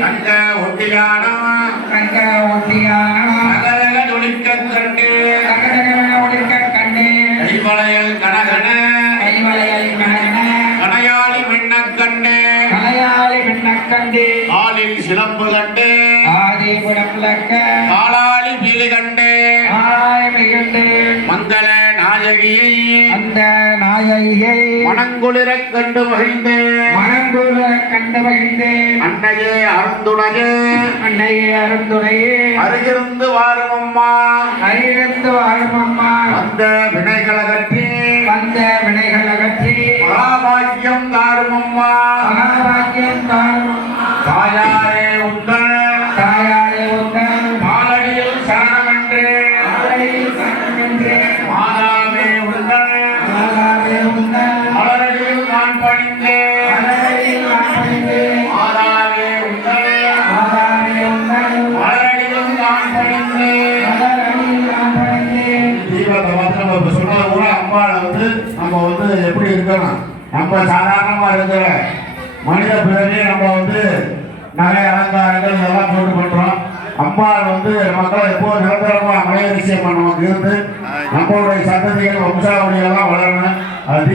கங்க ஒட்டியானோ ஒளிக்க கண்டு கைவளையல் கனகன கனையாளி மின்னக்கண்டு காலில் சிலம்பு கண்டு காலாளி பீலி கண்டு மங்கள நாயகியை மனங்குளிரக் கண்டு மகிழ்ந்து அன்னையே அருந்துணையே அருகிருந்து வாரும் அம்மா வந்த வினைகள் அகற்றி மகாபாக்கியம் தாரும் அம்மா தாயாரே உங்கள் மாலடியில் சரணமென்று மாதாவே உங்கள் மலரடியில் நான் பணிந்து மாதாவே உங்கள் மலரடியில் நான் பணிந்து தீபத்தை வந்து நம்ம சொன்னது கூட அம்மாவை வந்து நம்ம வந்து எப்படி இருக்கணும் நம்ம சாதாரணமாக இருக்கிற மனித பிறகு நம்ம வந்து நகை அலங்காரங்கள் இதெல்லாம் போட்டு பண்ணுறோம். அம்மாள் வந்து மக்களை எப்போது நிரந்தரமாக மலையரிசியம் நமக்கு இருந்து நம்மளுடைய சந்ததிகள் வம்சாவளியெல்லாம் வளரணும். அது